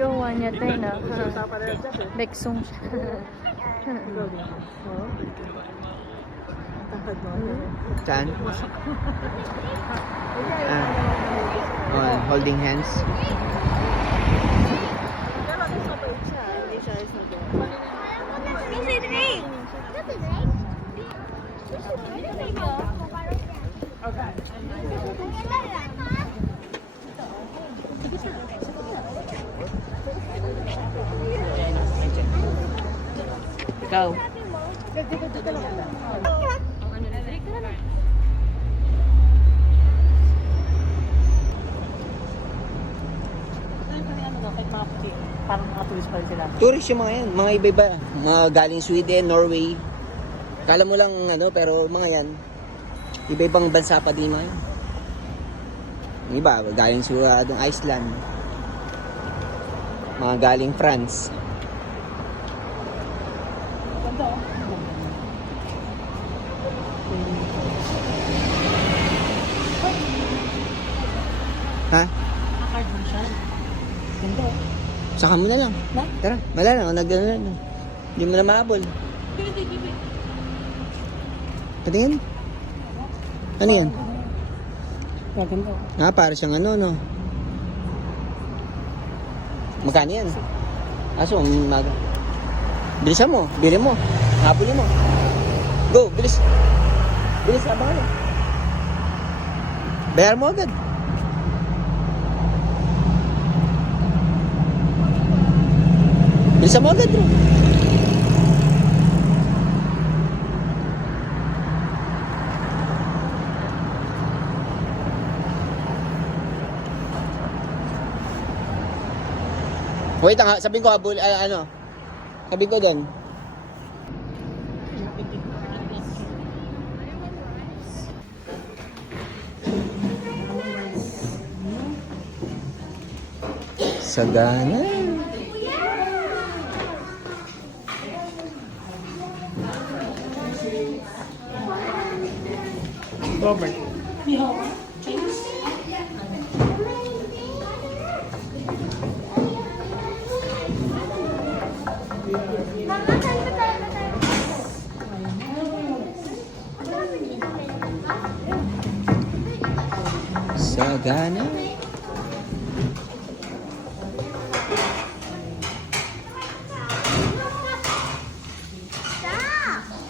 jowa niya tayo na. Beksong siya. Saan? Oh, holding hands. Ikaw. Parang mga tourist pa rin sila. Tourist yung mga yan. Mga iba-iba. Mga galing Sweden, Norway. Kala mo lang ano, pero mga yan. Iba-ibang bansa pa din mga yan. Yung iba, galing sa Iceland. Mga galing France. Ganda oh. Ha? Card mo siya. Ganda oh. Saka mo na lang. Na? Tara, wala na. Nag-ano na. Hindi mo na mahabol. Patingin. Ano yan? Ganda oh. Para siyang ano, no? Magkano yan? Aso, bilisan mo. Bili mo. Habulin mo. Go, bilis. Bilis, abang ano. Bayar mo agad. Bilisan mo agad, bro. Wait, sabihin ko habul, ano? Sabihin ko doon. Sagana. Robert. Sagana.